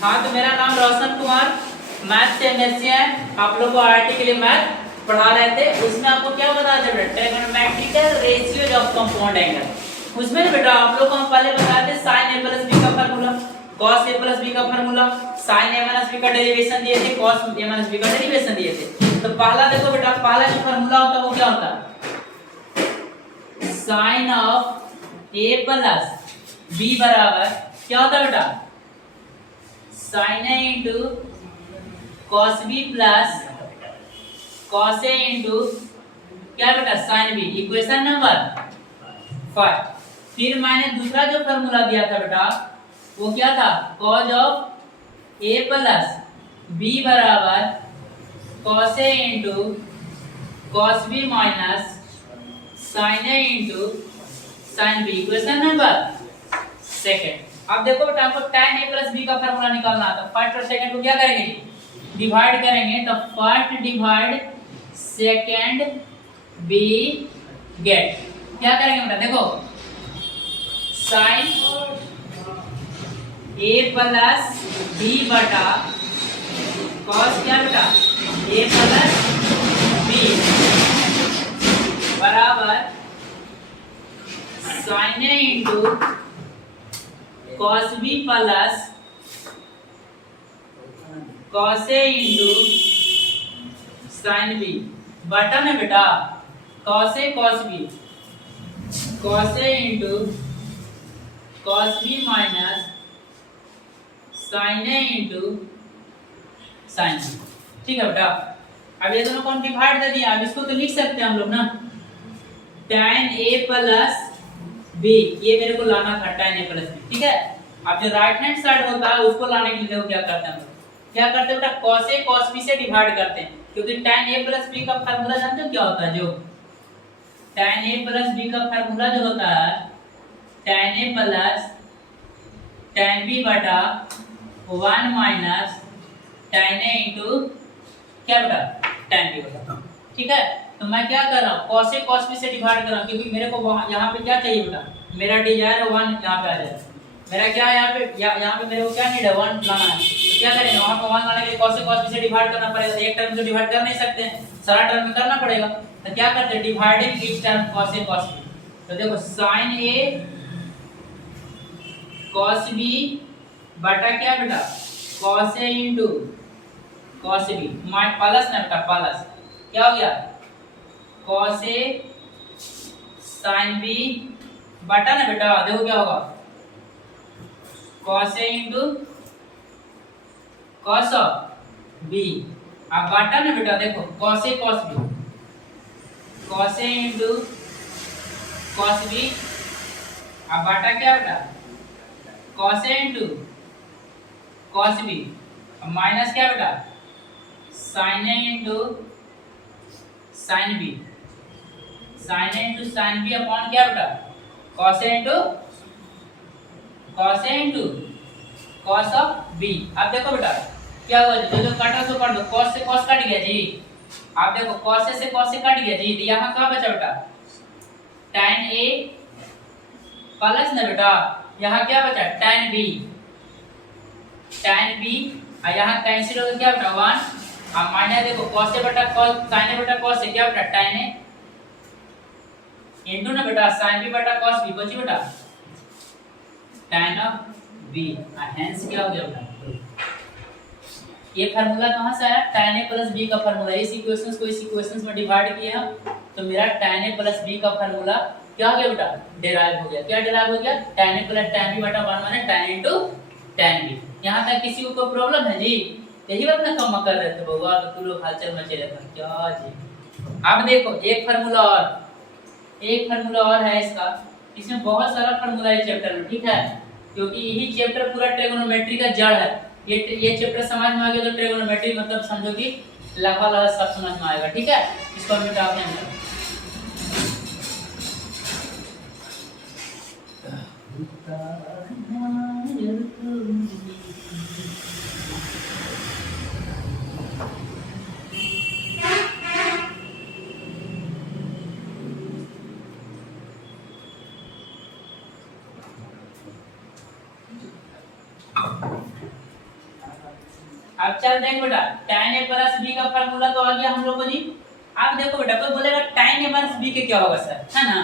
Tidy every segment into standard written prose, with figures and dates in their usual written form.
हाँ, तो मेरा नाम रोशन कुमार, मैथ से एमएससी है। आप लोग को आईआईटी के लिए मैथ पढ़ा रहे थे। उसमें आपको क्या बता दे बेटा, trigonometrical ratios of compound angle. उसमें बेटा आप लोग को हम पहले बताए थे साइन ए प्लस बी का formula, cos A plus B का formula, sign A minus B का डेरिवेशन दिए थे, कॉस ए माइनस बी का डेरिवेशन दिए थे। तो पहला देखो बेटा, पहला जो फार्मूला होता है वो क्या होता है, sine of A plus B बराबर क्या होता है बेटा, sine A into cos B plus cos A into क्या बेटा, साइन बी। Equation number 5। फिर मैंने दूसरा जो फॉर्मूला दिया था बेटा वो क्या था, cos of A plus B बराबर cos A into cos B minus sine A into sine B. Equation number 2। अब देखो बेटा, आपको tan a प्लस बी का फार्मूला निकालना है। तो फर्स्ट और सेकंड को क्या करेंगे, डिवाइड करेंगे। तो first divide second we get. क्या करेंगे बेटा, देखो साइन a प्लस बी बटा कॉस क्या बेटा, a प्लस बी बराबर sine A into cos B plus cos A into sine B बटा में बेटा cos A cos B, cos A into cos B minus sine A into sine B. ठीक है बेटा, अब ये दोनों को हम डिवाइड कर दिया। अब इसको तो लिख सकते हैं हम लोग ना, tan a प्लस b, ये मेरे को लाना था tan a प्लस b। ठीक है, अब जो राइट हैंड साइड होता है उसको लाने के लिए देखो क्या करते हैं हम लोग, क्या करते हैं बेटा, cos a cos b से डिवाइड करते हैं। क्योंकि tan a प्लस b का फार्मूला जानते हो क्या होता है, जो tan a प्लस b का फार्मूला जो होता है tan a plus tan b बटा 1 माइनस tan a इंटू क्या बेटा, tan b होता है। ठीक है, तो मैं क्या कर रहा हूँ, cos a cos b से डिवाइड कर रहा हूँ, क्योंकि मेरे को यहाँ पे क्या चाहिए बेटा, मेरा डिजायर है 1 यहाँ पे आ जाए। मेरा क्या यहाँ पे यहाँ पे मेरे को क्या नीड है, 1 लाना है। तो क्या करेंगे, वहाँ पे 1 लाने के लिए cos a cos b से डिवाइड करना पड़ेगा। तो एक टर्म से डिवाइड कर नहीं सकते हैं, सारा टर्म में करना पड़ेगा। तो क्या करते हैं, dividing each term cos a cos b। तो देखो sin a cos b बटा क्या बेटा, cos a into cos b माइ प्लस ना बेटा, प्लस क्या हो गया, cos a sin b बटा ना बेटा, देखो क्या होगा, cos a into cos b। अब बटा ना बेटा, देखो cos a cos b, cos a into cos b। अब बटा क्या बेटा, cos a into cos b। अब माइनस क्या बेटा, sin a into sin b, sin a into sin b upon क्या बेटा, cos a into cos of b। अब देखो बेटा क्या हुआ, जो जो काटा सो काट दो, cos से cos कट गया जी। आप देखो cos से cos से कट गया जी, तो यहाँ क्या बचा बेटा, tan a प्लस ना बेटा, यहाँ क्या बचा tan b, और यहाँ कैंसिल हो गया क्या बेटा 1। अब माइनस देखो cos से बटा cos, sin a बटा cos से क्या बेटा tan a इंटू ना बेटा sin b बटा cos b, बची बेटा tan ऑफ b। हेंस क्या हो गया बेटा, ये फार्मूला कहाँ से आया, tan a प्लस b का फार्मूला। इस इक्वेशंस को इस इक्वेशंस में डिवाइड किए हम, तो मेरा tan a प्लस b का फार्मूला क्या हो गया बेटा, डेराइव हो गया। क्या डेराइव हो गया, tan a plus tan b बटा 1 minus tan a into tan b। यहाँ तक किसी को कोई प्रॉब्लम है जी, यही बात ना कम कर रहे थे भगवान, तो लोग हलचल मचे रहते हैं क्या जी। अब देखो एक फार्मूला और है इसका, इसमें बहुत सारा फार्मूला है चैप्टर में। ठीक है, क्योंकि यही चैप्टर पूरा ट्रिग्नोमेट्री का जड़ है। ये चैप्टर समझ में आ गया तो ट्रिग्नोमेट्री मतलब समझो कि लगभग सब समझ में आएगा। ठीक है, इसको मिटा देंगे। अब चल देख बेटा tan a प्लस b का फार्मूला तो आ गया हम लोग को जी। अब देखो बेटा कोई बोलेगा tan a माइनस b के क्या होगा सर, है ना।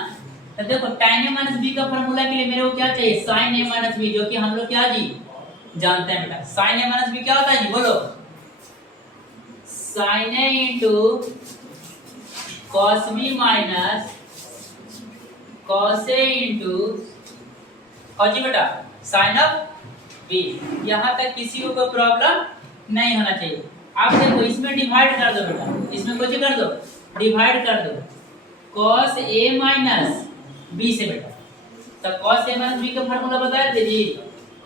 तो देखो tan a माइनस b का फार्मूला के लिए मेरे को क्या चाहिए, sin a माइनस b, जो कि हम लोग क्या जी जानते हैं बेटा। sin a माइनस b क्या होता है जी, बोलो। sin a into cos b minus cos a into और जी बेटा sin of b। यहाँ तक किसी को कोई प्रॉब्लम नहीं होना चाहिए। आप देखो इसमें डिवाइड कर दो बेटा, इसमें कुछ कर दो, डिवाइड कर दो cos a माइनस b से बेटा। तो cos a माइनस b का फार्मूला बता दे जी,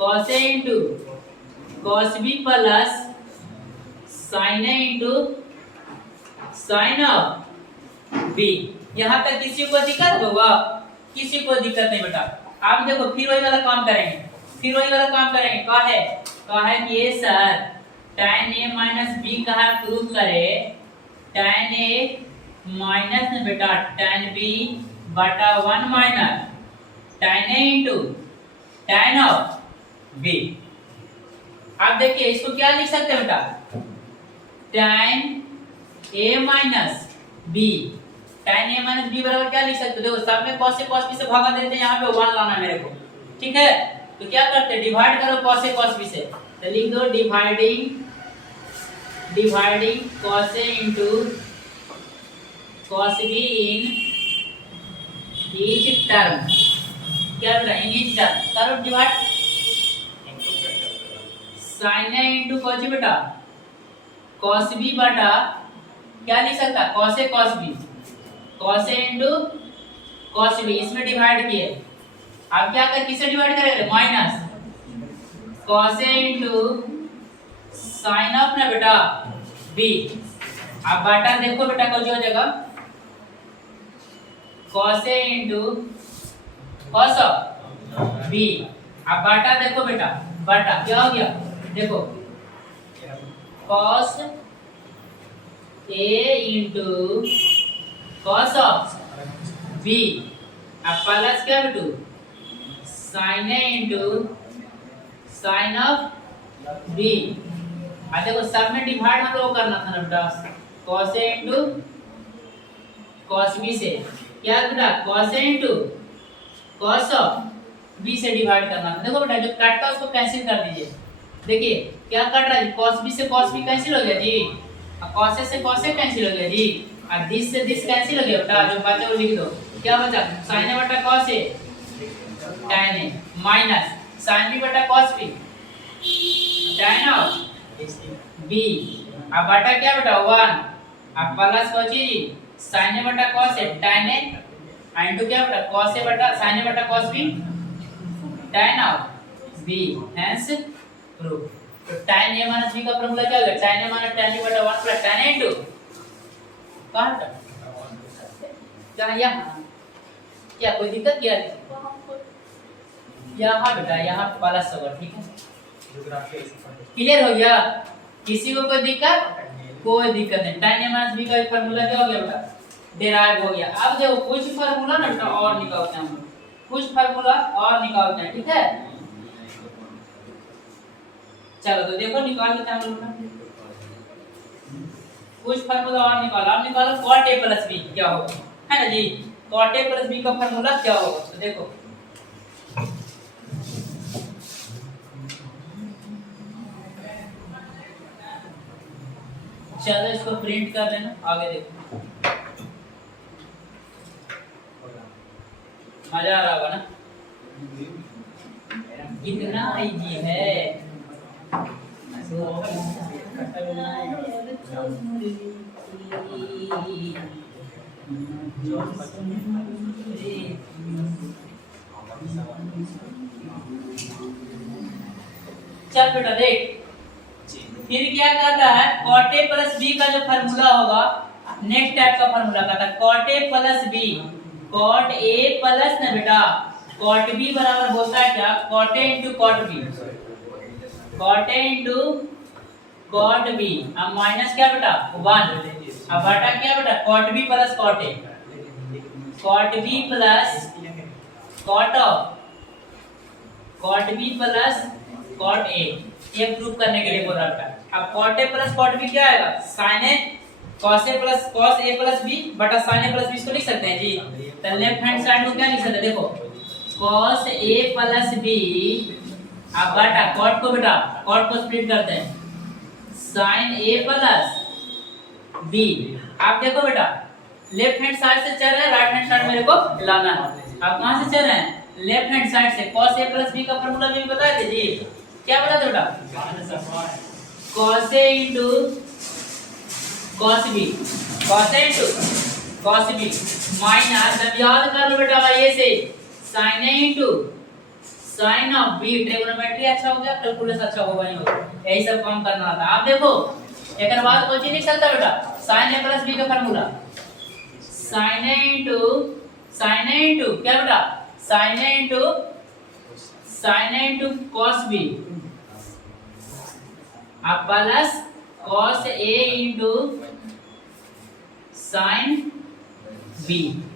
cos a into cos b plus sin a into sin of b। यहाँ तक किसी को दिक्कत होगा, किसी को दिक्कत नहीं बेटा। आप देखो फिर वही वाला काम करेंगे, फिर वही वाला काम करेंगे। कहा है कि ये sir tan a minus b कहा प्रूव करे, tan a माइनस में बेटा tan b बटा 1 minus tan a into tan of b। आप देखिए इसको क्या लिख सकते हैं बेटा, tan a minus b, tan a minus b बराबर क्या लिख सकते हो, देखो सब में cos से cos b से भागा देते हैं, यहाँ पे 1 लाना है मेरे को, ठीक है। तो क्या करते हैं, डिवाइड करो cos से cos b से, तो लिख दो dividing cos a into cos b in each term। क्या बेटा इन each term करो divide, sin a into cos a बेटा cos b बटा क्या लिख सकता है cos a cos b, cos a into cos b, इसमें डिवाइड किए। अब क्या कर किसे डिवाइड करेंगे, minus cos a into sin of ना बेटा b। अब बटा देखो बेटा को जो जगह cos a into cos of b। अब बटा देखो बेटा, बटा क्या हो गया, देखो cos a into cos of b। अब प्लस क्या बेटू sin a into sin of b। अब देखो सब में डिवाइड हम लोग करना था ना बेटा, cos a into cos b से क्या बेटा cos a into cos of b से डिवाइड करना था। देखो बेटा जो कटता उसको कैंसिल कर दीजिए, देखिए क्या कट रहा है, cos b से cos b कैंसिल हो गया जी, अब cos a से cos a कैंसिल हो गया जी, अब दिस से दिस कैंसिल हो गया बेटा, जो बचा वो लिख दो, क्या बचा sin a बटा cos a tan a minus sin b बटा cos b tan of b। अब बटा क्या बेटा 1, अब प्लस बची जी sin a बटा cos a tan a into क्या बेटा cos a बटा sin a बटा cos b tan of b, hence proof. तो tan a माइनस b का फार्मूला क्या होगा, tan a minus tan b बटा 1 प्लस tan a इनटू कहां क्या यहाँ, क्या कोई दिक्कत क्या है यहाँ बेटा, यहाँ प्लस होगा, ठीक है। क्लियर हो गया, किसी को कोई दिक्कत, कोई दिक्कत नहीं। tan a माइनस b का फार्मूला क्या हो गया बेटा, डेराइव हो गया। अब देखो कुछ फार्मूला ना बेटा और निकालते हैं हम लोग, कुछ फार्मूला और निकालते हैं, ठीक है। चलो तो देखो निकाल लेते हैं हम लोग, कुछ फार्मूला और निकालो। आप निकालो cot a प्लस b क्या होगा, है ना जी, cot a प्लस b का फार्मूला क्या होगा, तो देखो चलो इसको प्रिंट कर लेना, आगे देखो मजा आ रहा होगा ना, कितना इजी है। चल बेटा देख, फिर क्या कहता है cot a प्लस b का जो फार्मूला होगा, नेक्स्ट टाइप का फार्मूला कहता है cot a plus b, cot a plus ना बेटा cot b बराबर होता है क्या, cot a into cot b, cot a into cot b। अब माइनस क्या बेटा 1, अब बटा क्या बेटा cot b plus cot a, cot b plus cot of cot b plus cot a, ये प्रूव करने के लिए बोल रहा था। अब cot a plus cot b क्या आएगा, sin a cos a plus cos a plus b बटा sin a प्लस b, इसको लिख सकते हैं जी। तो लेफ्ट हैंड साइड को क्या लिख सकते हैं, देखो cos a प्लस b अब बटा cot को, बेटा cot को स्प्लिट करते हैं, sin a प्लस b। आप देखो बेटा लेफ्ट हैंड साइड से चल रहे हैं, राइट हैंड साइड मेरे को लाना है। आप कहां से चल रहे हैं, लेफ्ट हैंड साइड से। cos a प्लस b का फार्मूला भी बताए थे जी, क्या बता दो बेटा, cos a into cos b, cos a into cos b minus, अब याद कर लो बेटा ये से sin a into sin of b। Trigonometry अच्छा हो गया, कैलकुलस अच्छा होगा, नहीं होगा, यही सब काम करना था। आप देखो एक बात कोई चीज नहीं चलता बेटा, sin a प्लस b का फार्मूला sin a into क्या बेटा, sin a into cos b अब plus cos a into sin b,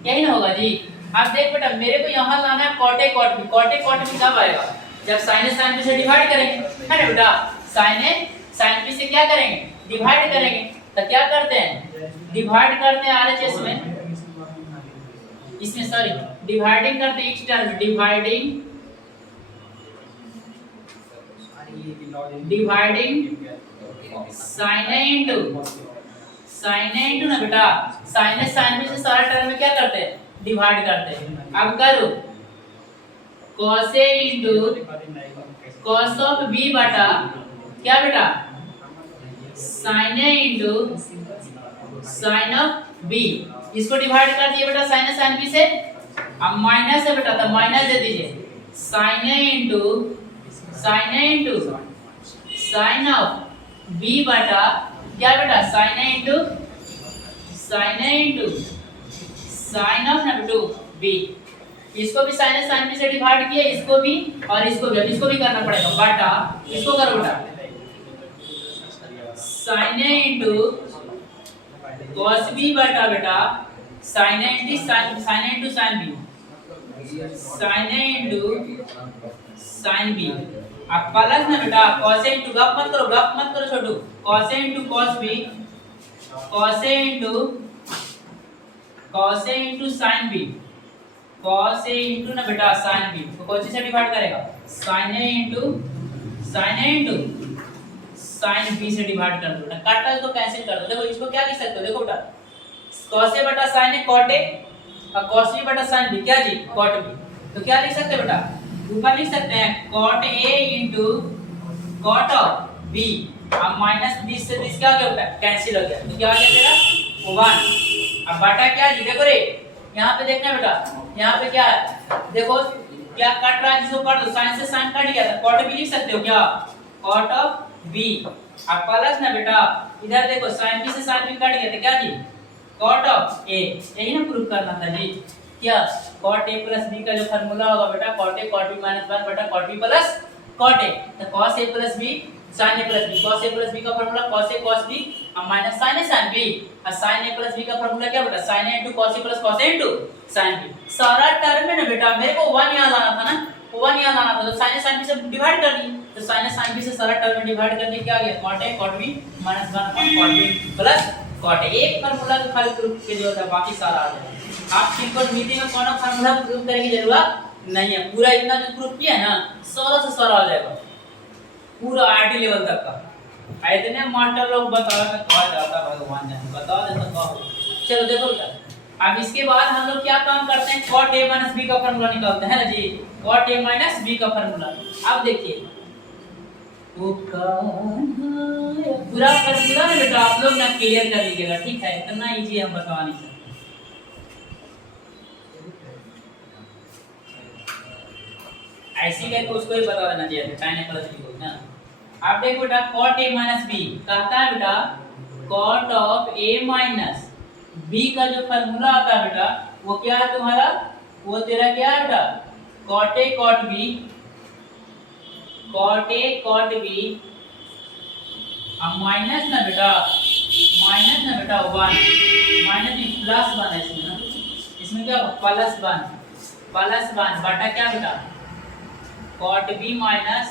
यही ना होगा जी। अब देख बेटा मेरे को यहाँ लाना है cot a cot b। cot a cot b कब आएगा, जब sin a sin b से डिवाइड करेंगे, है ना बेटा। sin a sin b से क्या करेंगे, डिवाइड करेंगे। तो क्या करते हैं, डिवाइड करते हैं RHS में, इसमें सॉरी डिवाइडिंग करते हैं, term dividing sin a into ना बेटा sin a sin b से सारा टर्म में क्या करते हैं, डिवाइड करते हैं। अब करो cos a into cos of b बटा क्या बेटा, sin a into sin of b, इसको डिवाइड कर दिए बेटा sin a sin b से। अब माइनस है बेटा, तो माइनस दे दीजिए, sin a into sin of b बटा क्या बेटा, sin a into sin of ना बेटू b। इसको भी sin a sin b से डिवाइड किया, इसको भी और इसको भी, अब इसको भी करना पड़ेगा बटा, इसको करो बेटा sin a into cos b बटा बेटा sin a into sin b, sin a into sin b। अब प्लस ना बेटा cos a into गप मत करो छोटू, cos a into cos b, cos a into sin b, cos a into ना बेटा sin b, तो कौन सी से डिवाइड करेगा, sin a into sin b से डिवाइड कर दो बेटा, काटा तो कैंसिल कर दो। देखो इसको क्या लिख सकते हो, देखो बेटा cos a बटा sin a cot a और cos b बटा sin b क्या जी, cot b। तो क्या लिख सकते हैं बेटा, ऊपर लिख सकते हैं cot a into cot of b, अब माइनस 20 से 20 क्या हो गया, कैंसिल हो गया, तो क्या हो गया तेरा 1। अब बटा क्या जी, देखो रे यहाँ पे देखना बेटा, यहाँ पे क्या है देखो, क्या कट रहा है, जिसको काट दो, sin से sin कट गया, तो cot b लिख सकते हो क्या, cot of b। अब प्लस ना बेटा इधर देखो sin b से sin b कट गया, तो क्या जी cot of a, यही ना प्रूफ करना था जी। क्या cot a प्लस b का जो फार्मूला होगा बेटा cot a cot b minus 1 बटा cot b plus cot a, तो cos a plus b sin a plus b, cos a plus b का formula cos a cos b और minus sin a sin b, और sin a plus b का formula क्या बेटा sin a into cos a plus cos a into sin b। सारा term में ना बेटा मेरे को 1 यहाँ लाना था ना, 1 यहाँ लाना था, तो sin a sin b से डिवाइड कर दी, तो sin a sin b से सारा टर्म में डिवाइड कर दिया, क्या आ गया cot a cot b minus 1 upon cot b plus cot a। एक फार्मूला का खाली प्रूफ के जरूरत है, बाकी सारा आ जाएगा। आप सिंपल मीटिंग में कौन फार्मूला प्रूफ करने की जरूरत नहीं है, पूरा इतना जो प्रूफ किया ना सारा से सारा आ जाएगा, पूरा आईटी लेवल तक का। इतने मास्टर लोग बता के कहा जाता भगवान जाने, बता दे तो कहो। चलो देखो बेटा अब इसके बाद हम लोग क्या काम करते हैं, cot a minus b का फार्मूला निकालते हैं ना जी, cot a minus b का फार्मूला। अब देखिए पूरा फार्मूला ना बेटा आप लोग ना क्लियर कर लीजिएगा, ठीक है, इतना इजी हम बता नहीं सकते। ऐसी कह के उसको ही बता देना चाहिए sin a प्लस b ना। अब देखो बेटा cot a minus b कहता है बेटा cot of a minus b का जो फार्मूला आता है बेटा वो क्या है तुम्हारा, वो तेरा क्या है बेटा cot a cot b अब माइनस ना बेटा 1 माइनस प्लस 1 है इसमें ना, इसमें क्या प्लस 1 बटा क्या बेटा cot b minus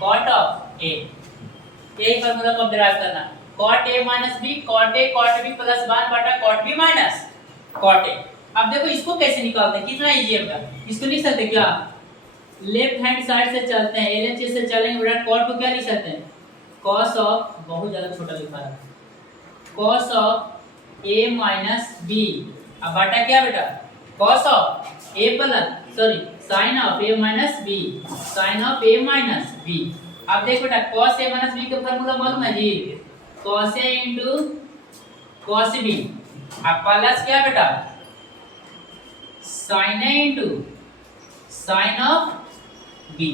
cot of A, यही फार्मूला को डिराइव करना। Cot A minus B, cot A cot B plus 1 बटा cot B minus cot A. अब देखो इसको कैसे निकालते हैं, कितना इजी है बेटा। इसको लिख सकते क्या, लेफ्ट हैंड साइड से चलते हैं, एलएचएस से चलेंगे बेटा, कॉट को क्या लिख सकते हैं, cos ऑफ, बहुत ज्यादा छोटा लिखा है, cos of a minus B. अब बटा क्या बेटा, cos of a plus sorry sin of a minus B, sin of a minus B. अब देख बेटा cos a माइनस b का फार्मूला मालूम है जी, cos a into cos b। अब प्लस क्या बेटा, sin a into sin of b,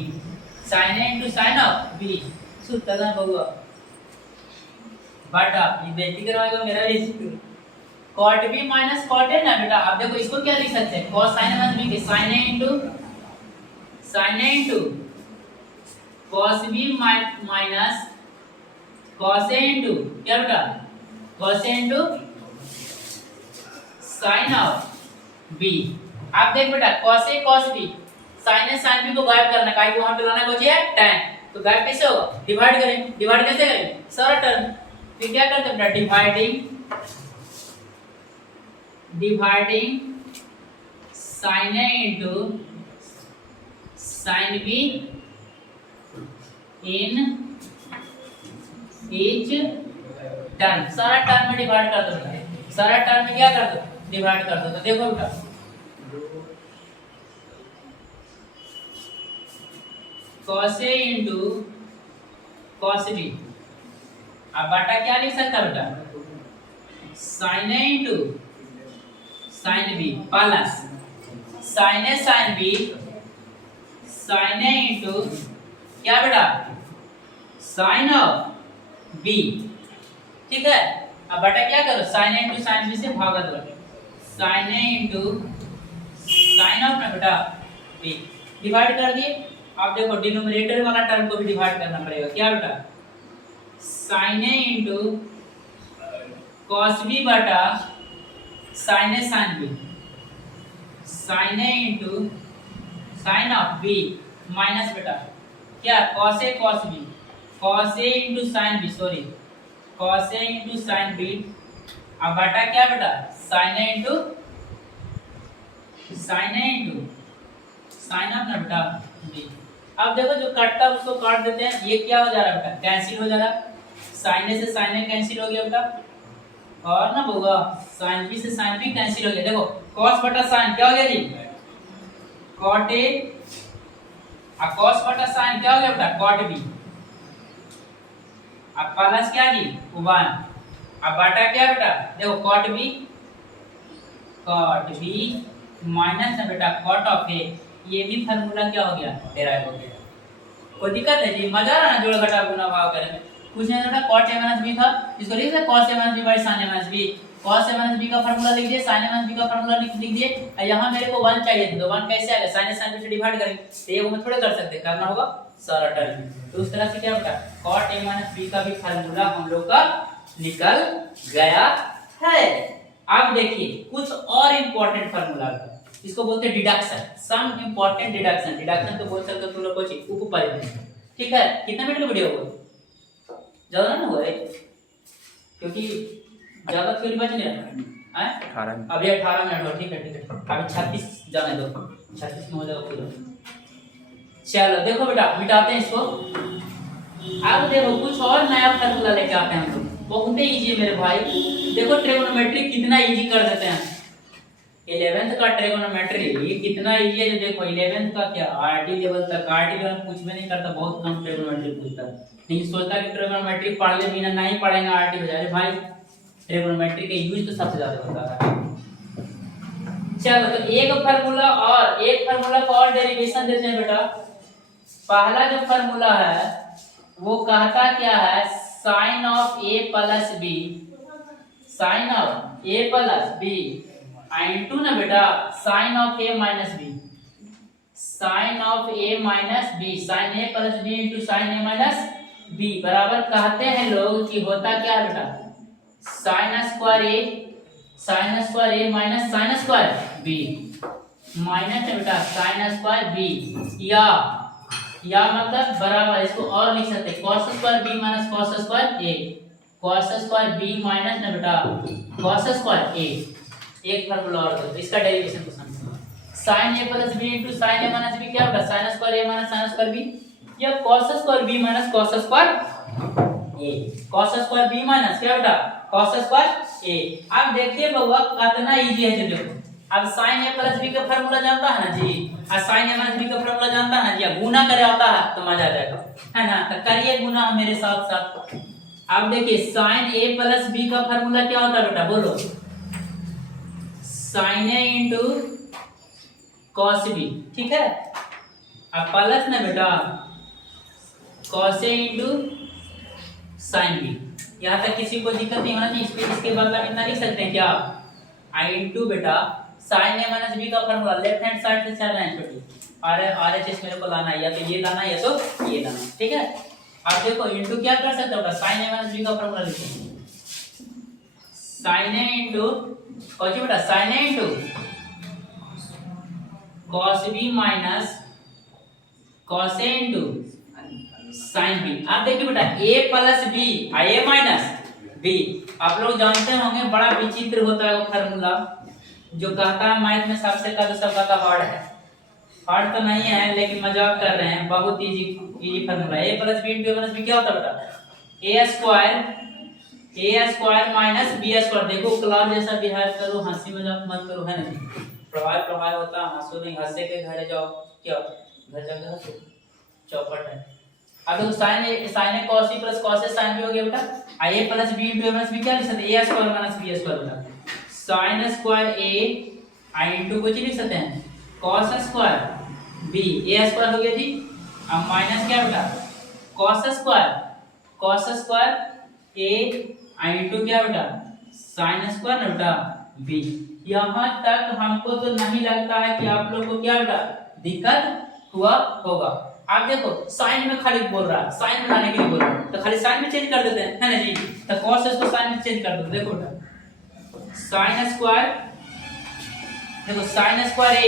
sin a into sin of b। सूत्र ना बहुआ बटा, ये बेइज्जती करवाएगा मेरा भी। cot b minus cot a ना बेटा। अब देखो इसको क्या लिख सकते हैं, cos sin माइनस b के sin a into cos b minus cos a into क्या बेटा, cos a into sin of b। अब देख बेटा cos a cos b, sin a sin b को गायब करना, काहे को वहां पे लाना बचे है tan, तो गायब कैसे होगा, डिवाइड करें, डिवाइड कैसे करें, सारा टर्म। फिर क्या करते हैं बेटा, dividing sin a into sin b in each term, सारा टर्म में डिवाइड कर दो बेटा, सारा टर्म में क्या कर दो, डिवाइड कर दो। तो देखो बेटा cos a into cos b। अब बटा क्या लिख सकता बेटा, sin a into sin b plus sin a sin b, sin a into क्या बेटा, sin ऑफ b। ठीक है, अब बटा क्या करो, sin a into sin b से भागा दो, sin a into sin of ना बेटा b, डिवाइड कर दिए। अब देखो डिनोमिनेटर वाला टर्म को भी डिवाइड करना पड़ेगा, क्या बेटा, sin a into cos b बटा sin a sin b, sin a into sin of b minus बेटा क्या, cos a cos b, cos a into sin b sorry cos a into sin b। अब बटा क्या बेटा, sin a into sin of ना बेटा b। अब देखो जो कटता है उसको काट देते हैं, ये क्या हो जा रहा है बेटा, कैंसिल हो जा रहा है, sin a से sin a कैंसिल हो गया बेटा, और ना होगा sin b से sin b कैंसिल हो गया। देखो cos बटा sin क्या हो गया जी, cot a, और cos बटा sin क्या हो गया बेटा, cot b। अब प्लस क्या जी 1, अब बटा क्या बेटा, देखो cot b माइनस ना बेटा cot ऑफ a, ये भी फार्मूला क्या हो गया, डेराइव हो गया। कोई दिक्कत है जी, मजा आ रहा ना जोड़ घटाव गुणा भाग करने में। कुछ नहीं बेटा cot a माइनस b था, इसको लिख सकते cos a minus b by sin a minus b। cos a minus b का फार्मूला लिख दिए, sin a माइनस b का फार्मूला लिख दिए, और यहां मेरे को 1 चाहिए था, तो 1 कैसे आएगा, sin a sin b से डिवाइड करेंगे, तो ये हम थोड़े कर सकते, करना होगा सारा टर्म। तो उस तरह से क्या बेटा cot a माइनस b का भी फार्मूला हम लोग का निकल गया है। अब देखिए कुछ और इंपॉर्टेंट फार्मूला, इसको बोलते हैं deduction, some important deduction. Deduction तो बोल सकते हो तुम लोग कुछ उपपरिमेय। ठीक है, कितना मिनट का वीडियो हुआ, ज्यादा ना हुआ है क्योंकि ज्यादा थ्योरी बच नहीं रहा है, 18 अभी 18 मिनट हुआ। ठीक है ठीक है, अभी 36 जाने दो, 36 में हो जाएगा पूरा। चलो देखो बेटा मिटाते हैं इसको। अब देखो कुछ और नया फार्मूला लेके आते हैं हम लोग, बहुत ही इजी है मेरे भाई। देखो ट्रिगोनोमेट्री कितना इजी कर देते हैं, 11th का ट्रिगोनोमेट्री ये कितना इजी है। जो देखो 11th का क्या आरटी लेवल तक, आरटी लेवल कुछ भी नहीं करता, बहुत कम ट्रिगोनोमेट्री पूछता है, नहीं सोचता कि ट्रिगोनोमेट्री पढ़ ले बिना नहीं पढ़ेंगे आरटी हो जाए। भाई ट्रिगोनोमेट्री का यूज तो सबसे ज्यादा होता है। चलो तो एक फार्मूला और एक फार्मूला का और डेरिवेशन देते हैं बेटा। पहला जो फार्मूला है वो कहता क्या है, sine of A plus B, sine of A plus B into ना बेटा sine of A minus B, sine of A minus B, sine A plus B into sine A minus B बराबर कहते हैं लोग कि होता क्या है बेटा, sine square A minus sine square B, minus है बेटा साइन स्क्वायर बी, या या मतलब बराबर, इसको और लिख सकते हैं cos square b minus cos square a, cos square b minus ना बेटा cos स्क्वायर a। एक फार्मूला और दो, इसका डेरिवेशन को समझो। sin a plus b into sin a minus b क्या होगा, sin square a minus sin square b, या cos square b minus cos square a, cos square b minus क्या बेटा cos स्क्वायर a। अब देखिए बउआ कितना इजी है, जो देखो अब sin a प्लस b का फार्मूला जानता है ना जी, और sin a माइनस b का फार्मूला जानता है ना जी, गुना करे आता है तो मजा आ जाएगा, है ना। तो करिए गुना मेरे साथ साथ। अब देखिए sin a प्लस b का फार्मूला क्या होता है बेटा, बोलो sin a into cos b, ठीक है। अब प्लस ना बेटा cos a into sin b। यहाँ तक किसी को दिक्कत नहीं होना चाहिए, इसके बदला में इतना लिख सकते हैं क्या, i इंटू बेटा sin a माइनस b का फार्मूला लेफ्ट हैंड साइड से चल रहे हैं छोटी, और एच मेरे को लाना है, या तो ये लाना है या तो ये लाना है, ठीक है। आप देखो इंटू क्या कर सकते हो, sin a माइनस b का फार्मूला लिखो, sin a इंटू कौन सी बेटा sin a into cos b minus cos a into sin b। आप देखिए बेटा a plus b a minus b, आप लोग जानते होंगे बड़ा विचित्र होता है वो फार्मूला, जो कहता है मैथ में सबसे का सबका का हार्ड है, हार्ड तो नहीं है लेकिन मजाक कर रहे हैं, बहुत easy easy formula. a plus b into minus b क्या होता है बेटा a square minus b square. देखो क्लास जैसा बिहेव करो, हंसी मजाक मत करो, है ना। प्रभाव होता है, हंसो नहीं, हंसे के घर जाओ, क्या घर जाके हंसो, चौपट है। अब देखो sin a cos b plus cos a sin b हो गया बेटा, a plus b into a minus b क्या लिख सकते हैं, a square minus b square बेटा, sin square a i into कुछ लिख सकते हैं cos square b, a square हो गया जी। अब माइनस क्या बेटा cos square a i into क्या बेटा sin स्क्वायर बेटा b। यहाँ तक हमको तो नहीं लगता है कि आप लोग को क्या बेटा दिक्कत हुआ होगा। आप देखो साइन में खाली बोल रहा है, साइन बनाने के लिए बोल रहा है, तो खाली साइन में चेंज कर देते हैं, है ना जी। तो cos इसको साइन में चेंज कर दो, देखो बेटा sin स्क्वायर, देखो sin square a,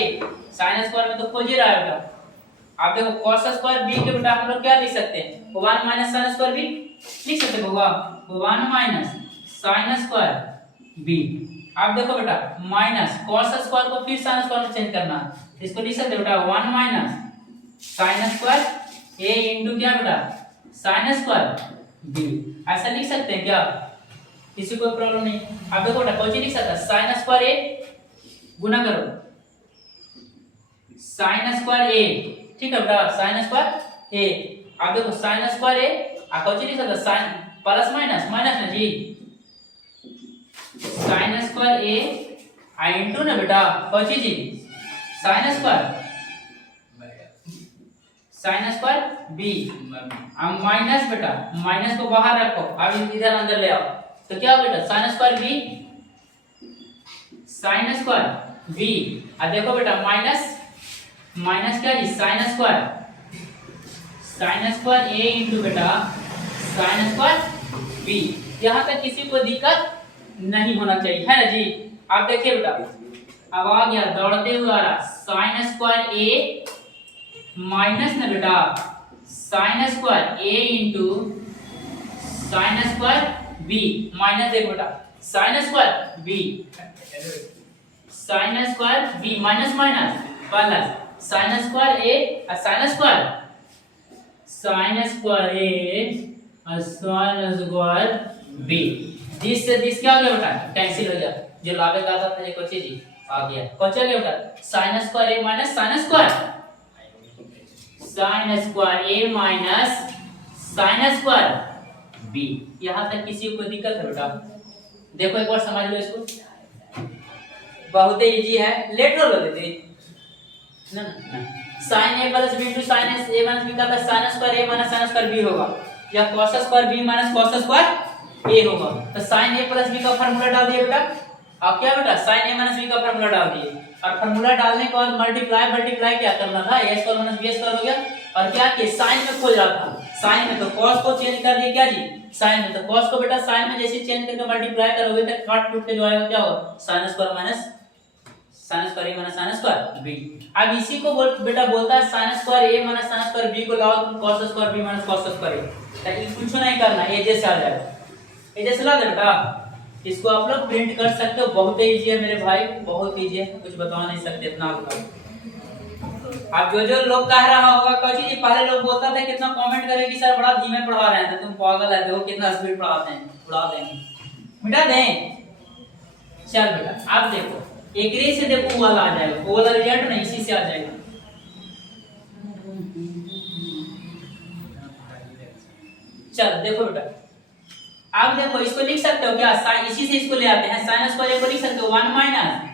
sin square में तो खोज ही रहा है बेटा। आप देखो cos स्क्वायर b के बेटा हम लोग क्या लिख सकते हैं, 1 माइनस sin स्क्वायर b लिख सकते हो, 1 माइनस sin स्क्वायर b। आप देखो बेटा माइनस cos स्क्वायर को फिर sin स्क्वायर में चेंज करना, इसको लिख सकते बेटा 1 minus sin square a into क्या बेटा sin स्क्वायर b। ऐसा लिख सकते हैं क्या, किसी कोई प्रॉब्लम नहीं। आप देखो बेटा कौन सी लिख सकता है, sin स्क्वायर a गुना करो sin स्क्वायर a, ठीक है बेटा sin स्क्वायर a। आप देखो sin स्क्वायर a कौन सी लिख सकता है, sin प्लस माइनस माइनस ना जी, sin square a i into ना बेटा कौन सी जी sin स्क्वायर b। अब माइनस बेटा माइनस को बाहर रखो, अब इधर अंदर ले आओ, तो क्या बेटा sin स्क्वायर b। अब देखो बेटा माइनस क्या जी sin स्क्वायर a इंटू बेटा sin स्क्वायर b। यहाँ तक किसी को दिक्कत नहीं होना चाहिए, है ना जी। आप देखिए बेटा अब आ गया दौड़ते हुए आ रहा sin स्क्वायर a माइनस ना बेटा sin square a into sin square b minus, देखो बेटा sin square b minus minus plus sin square a और sin स्क्वायर a और sin स्क्वायर b। दिस से दिस क्या हो गया बेटा कैंसिल हो गया, जो लागे का था ये कोची जी आ गया, कौन सा गया बेटा sin square a minus sin square a minus sin square b। यहाँ तक किसी को दिक्कत है बेटा, देखो एक बार समझ लो इसको, बहुत ही इजी है, लेट लो देते ना sin a plus b into sin a minus b का sin square a minus sin square b होगा, या cos square b minus cos square a होगा। तो sin a प्लस b का फार्मूला डाल दिए बेटा, अब क्या बेटा sin a माइनस b का फार्मूला डाल दिए, और फार्मूला डालने के बाद मल्टीप्लाई क्या करना था, a square minus b square हो गया, और क्या कि साइन में खोज रहा था, साइन में तो cos को चेंज कर दिया क्या जी साइन में, तो cos को बेटा साइन में जैसे चेंज करके मल्टीप्लाई करोगे तो काट टूट के जो आएगा क्या होगा sin square minus sine square A minus sine square B. अब इसी को बेटा बोलता है sine square A minus sine square B को लाओ तुम cos square B minus cos square A, ताकि कुछ नहीं करना, ए जैसे आ जाएगा, ए जैसे ला दे बेटा। इसको आप लोग प्रिंट कर सकते हो, बहुत इजी है मेरे भाई, बहुत इजी है, कुछ बता नहीं सकते इतना आप। अब जो लोग कह रहा होगा कोई चीज, पहले लोग बोलता था कितना कमेंट करे कि सर बड़ा धीमे पढ़ा रहे हैं, तो तुम पागल है, देखो कितना स्पीड पढ़ाते हैं, उड़ा देंगे, मिटा दें। चल बेटा आप देखो, एक रे से देखो वाला आ जाएगा, वो वाला रिजल्ट नहीं इसी से आ जाएगा। चल देखो बेटा, आप देखो इसको लिख सकते हो क्या, इसी से इसको ले आते हैं, साइन स्क्वायर को लिख सकते हो 1 माइनस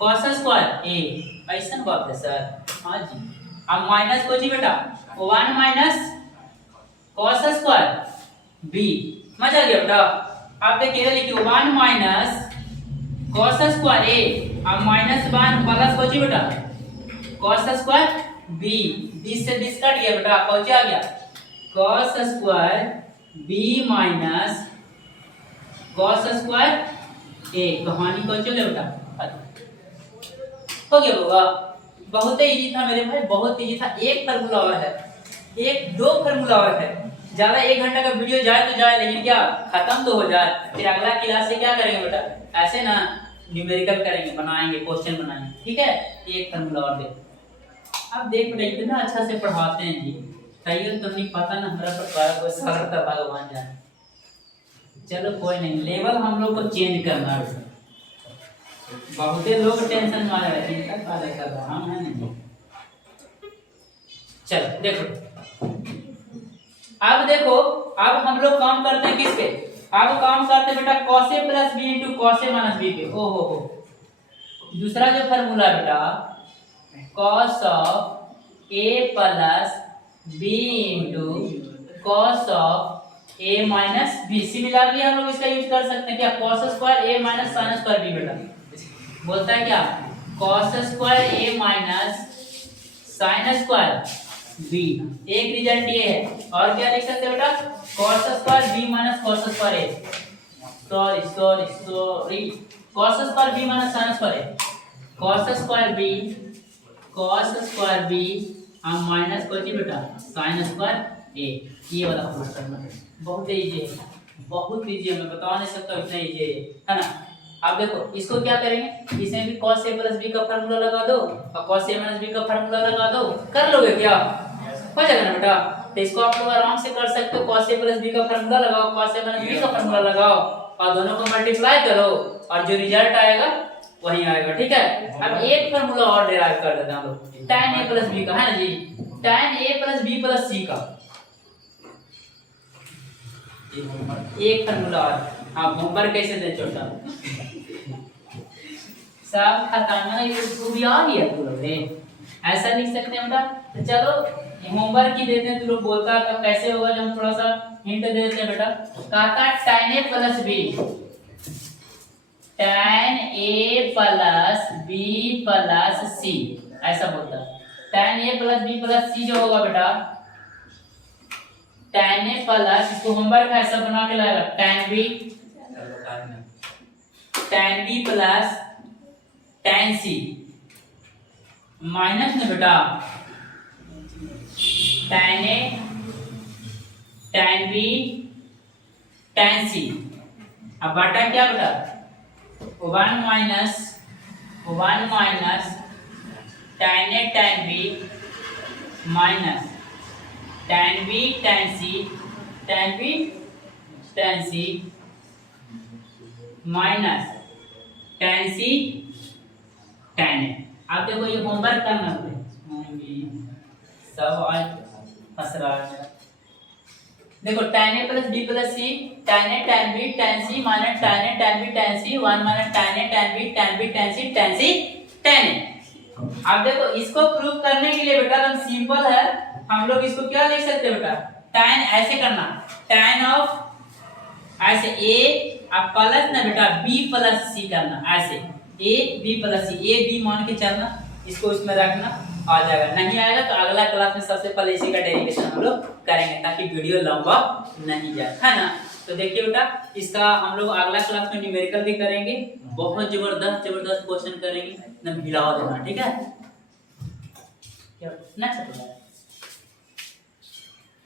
cos स्क्वायर ए, ऐसा बात है सर, हाँ जी। अब माइनस को जी बेटा 1 माइनस cos स्क्वायर बी, मजा आ गया बेटा। आप देखिए लिखिए 1 माइनस cos स्क्वायर ए, अब माइनस 1 प्लस को जी बेटा cos स्क्वायर बी, दिस से दिस कट गया बेटा, कौन आ गया cos square B minus cos square A, कहानी कौन चले बेटा हो गया होगा। बहुत ही इजी था मेरे भाई, बहुत इजी था, एक फार्मूला और है, एक दो फार्मूला और है, ज्यादा 1 घंटा का वीडियो जाए तो जाए, लेकिन क्या खत्म तो हो जाए, फिर अगला क्लास से क्या करेंगे बेटा, ऐसे ना न्यूमेरिकल करेंगे, बनाएंगे, क्वेश्चन बनाएंगे, ठीक है। एक फार्मूला और दे, अब देख बेटा कितना अच्छा से पढ़ाते हैं जी, तैयार तो नहीं पता ना हमारा पर कोई सरलता भगवान जाने। चलो कोई नहीं, लेवल हम लोग को चेंज करना है, बहुत लोग टेंशन में आ रहे हैं, चिंता काहे कर रहा हम है नहीं। चलो देखो, अब देखो, अब हम लोग काम करते हैं किस पे, अब काम करते हैं बेटा cos a plus b into cos a minus b पे। ओ हो, दूसरा जो फार्मूला बेटा cos of a plus b into cos of a minus b। Similarly हम लोग इसका यूज कर सकते हैं क्या, cos square a minus sin square b बेटा, बोलता है क्या cos square a minus sin square b, एक रिजल्ट ये है। और क्या लिख सकते हैं बेटा cos square b minus cos square a, sorry cos square b minus sin square a, cos square b हम माइनस को जी बेटा sin स्क्वायर a, ये वाला प्रूफ करना है, बहुत इजी है, बहुत इजी है, मैं बता नहीं सकता इतना इजी है ना। अब देखो इसको क्या करेंगे, इसमें भी cos a प्लस b का फार्मूला लगा दो और cos a माइनस b का फार्मूला लगा दो, कर लोगे क्या, हो जाएगा ना बेटा। तो इसको आप लोग आराम से कर सकते हो, cos a प्लस b का फार्मूला लगाओ, cos a माइनस b का फार्मूला लगाओ और दोनों को मल्टीप्लाई करो और जो रिजल्ट आएगा वही आएगा, ठीक है। अब एक फार्मूला और डिराइव कर देते हैं हम लोग, tan a प्लस b का, है ना जी, tan a plus b plus c का एक फार्मूला और। हाँ होमवर्क कैसे दे छोटा सब खताना, ये भी आ गया तू लोग ने, ऐसा लिख सकते हैं बेटा। तो चलो होमवर्क ही देते हैं, तू लोग बोलता है तब कैसे होगा, जब हम थोड़ा सा हिंट दे देते हैं बेटा। कहता है tan a plus b, tan a plus b plus c, ऐसा बोलता है। tan a plus b plus c जो होगा बेटा, tan a प्लस, इसको होमवर्क ऐसा बना के लाएगा, tan b plus tan c minus में बेटा tan a tan b tan c, अब बटा क्या बेटा 1 minus tan a tan b minus tan b tan c minus tan c tan a। आप देखो ये होमवर्क करना है, सब आज फंस रहा है। देखो tan a plus b plus c, tan a tan b tan c minus tan a tan b tan c, 1 minus tan a tan b tan c tan c tan a। अब देखो इसको प्रूव करने के लिए बेटा एकदम simple है, हम लोग इसको क्या लिख सकते हैं बेटा, tan ऐसे करना, tan ऑफ ऐसे a अब प्लस ना बेटा b प्लस c करना, ऐसे a b plus c, a b मान के चलना, इसको इसमें रखना आ जाएगा, नहीं आएगा तो अगला क्लास में सबसे पहले इसी का डेरिवेशन हम लोग करेंगे ताकि वीडियो लंबा नहीं जाए, है ना। तो देखिए बेटा, इसका हम लोग अगला क्लास में न्यूमेरिकल भी करेंगे, बहुत जबरदस्त जबरदस्त क्वेश्चन करेंगे, एकदम हिलाओ देना, ठीक है। नेक्स्ट